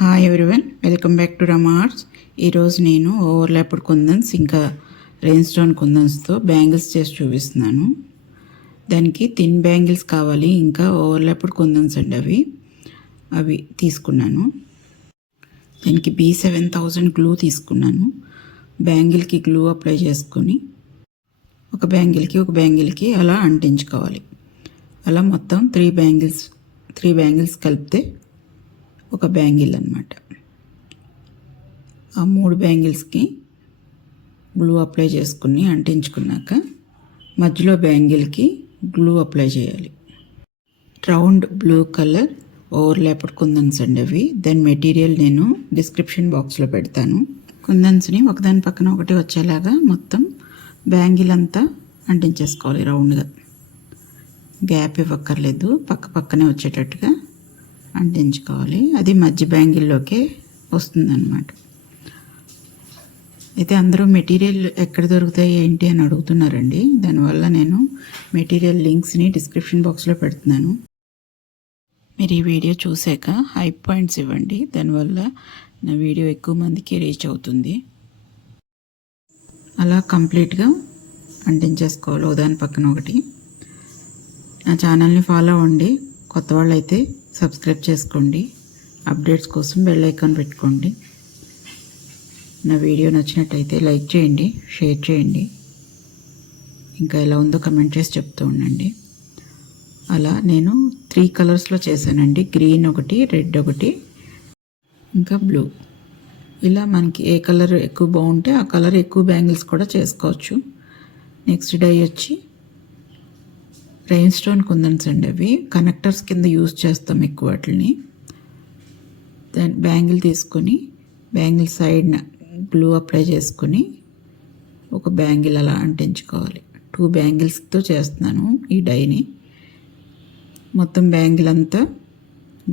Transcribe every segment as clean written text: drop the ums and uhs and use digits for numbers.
Hi everyone, welcome back to రమార్ట్స్. ఈరోజు నేను ఓవర్లాప్డ్ కుందన్స్ ఇంకా రెయిన్ స్టోన్ కుందన్స్తో బ్యాంగిల్స్ చేసి చూపిస్తున్నాను. దానికి థిన్ బ్యాంగిల్స్ కావాలి, ఇంకా ఓవర్లాప్డ్ కుందన్స్ అండి అవి తీసుకున్నాను. దానికి B7000 గ్లూ తీసుకున్నాను. బ్యాంగిల్కి గ్లూ అప్లై చేసుకొని ఒక బ్యాంగిల్కి అలా అంటించుకోవాలి. అలా మొత్తం త్రీ బ్యాంగిల్స్ కలిపితే ఒక బ్యాంగిల్ అన్నమాట. ఆ 3 బ్యాంగిల్స్కి గ్లూ అప్లై చేసుకుని అంటించుకున్నాక మధ్యలో బ్యాంగిల్కి గ్లూ అప్లై చేయాలి. రౌండ్ బ్లూ కలర్ ఓవర్లాప్డ్ కుందన్స్ అండి అవి. దాని మెటీరియల్ నేను డిస్క్రిప్షన్ బాక్స్లో పెడతాను. కుందన్స్ని ఒకదాని పక్కన ఒకటి వచ్చేలాగా మొత్తం బ్యాంగిల్ అంతా అంటించేసుకోవాలి. రౌండ్గా గ్యాప్ ఇవ్వక్కర్లేదు, పక్కనే వచ్చేటట్టుగా అంటించుకోవాలి. అది మధ్య బ్యాంగిల్లోకే వస్తుందన్నమాట. అయితే అందరూ మెటీరియల్ ఎక్కడ దొరుకుతాయి ఏంటి అని అడుగుతున్నారండి. దానివల్ల నేను మెటీరియల్ లింక్స్ని డిస్క్రిప్షన్ బాక్స్లో పెడుతున్నాను. మీరు ఈ వీడియో చూసాక హైప్ పాయింట్స్ ఇవ్వండి, దానివల్ల నా వీడియో ఎక్కువ మందికి రీచ్ అవుతుంది. అలా కంప్లీట్గా అంటించేసుకోవాలి ఒకదాని పక్కన ఒకటి. నా ఛానల్ని ఫాలో అవ్వండి. కొత్త వాళ్ళు అయితే సబ్స్క్రైబ్ చేసుకోండి. అప్డేట్స్ కోసం బెల్ ఐకాన్ పెట్టుకోండి. నా వీడియో నచ్చినట్టయితే లైక్ చేయండి, షేర్ చేయండి. ఇంకా ఎలా ఉందో కమెంట్ చేసి చెప్తూ ఉండండి. అలా నేను 3 కలర్స్లో చేశానండి. గ్రీన్ ఒకటి, రెడ్ ఒకటి, ఇంకా బ్లూ. ఇలా మనకి ఏ కలర్ ఎక్కువ బాగుంటే ఆ కలర్ ఎక్కువ బ్యాంగిల్స్ కూడా చేసుకోవచ్చు. నెక్స్ట్ డై వచ్చి రెయిన్ స్టోన్ కుందన్స్ అండి అవి. కనెక్టర్స్ కింద యూజ్ చేస్తాం ఎక్కువ వాటిని. దాని బ్యాంగిల్ తీసుకొని బ్యాంగిల్ సైడ్న గ్లూ అప్లై చేసుకొని ఒక బ్యాంగిల్ అలా అంటించుకోవాలి. 2 బ్యాంగిల్స్తో చేస్తున్నాను ఈ డైని. మొత్తం బ్యాంగిల్ అంతా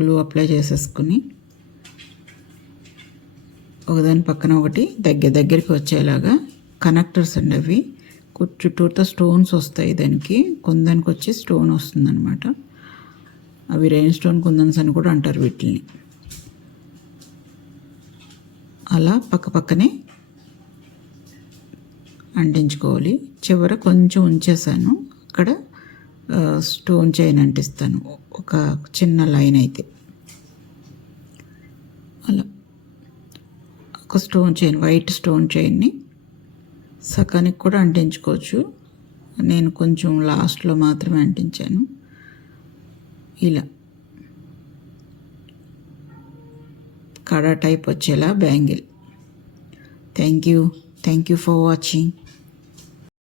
గ్లూ అప్లై చేసేసుకొని ఒకదాని పక్కన ఒకటి దగ్గరికి వచ్చేలాగా కనెక్టర్స్ అండి అవి. చుట్టూతో స్టోన్స్ వస్తాయి. దానికి కుందన్కి వచ్చి స్టోన్ వస్తుందన్నమాట. అవి రెయిన్ స్టోన్ కుందన్స్ అని కూడా అంటారు వీటిని. అలా పక్కనే అంటించుకోవాలి. చివర కొంచెం ఉంచేసాను, అక్కడ స్టోన్ చైన్ అంటిస్తాను, ఒక చిన్న లైన్ అయితే. అలా ఒక స్టోన్ చైన్, వైట్ స్టోన్ చైన్ని సకానికి కూడా అంటించుకోవచ్చు. నేను కొంచెం లాస్ట్లో మాత్రమే అంటించాను. ఇలా కడా టైప్ వచ్చేలా bangle. Thank you for watching.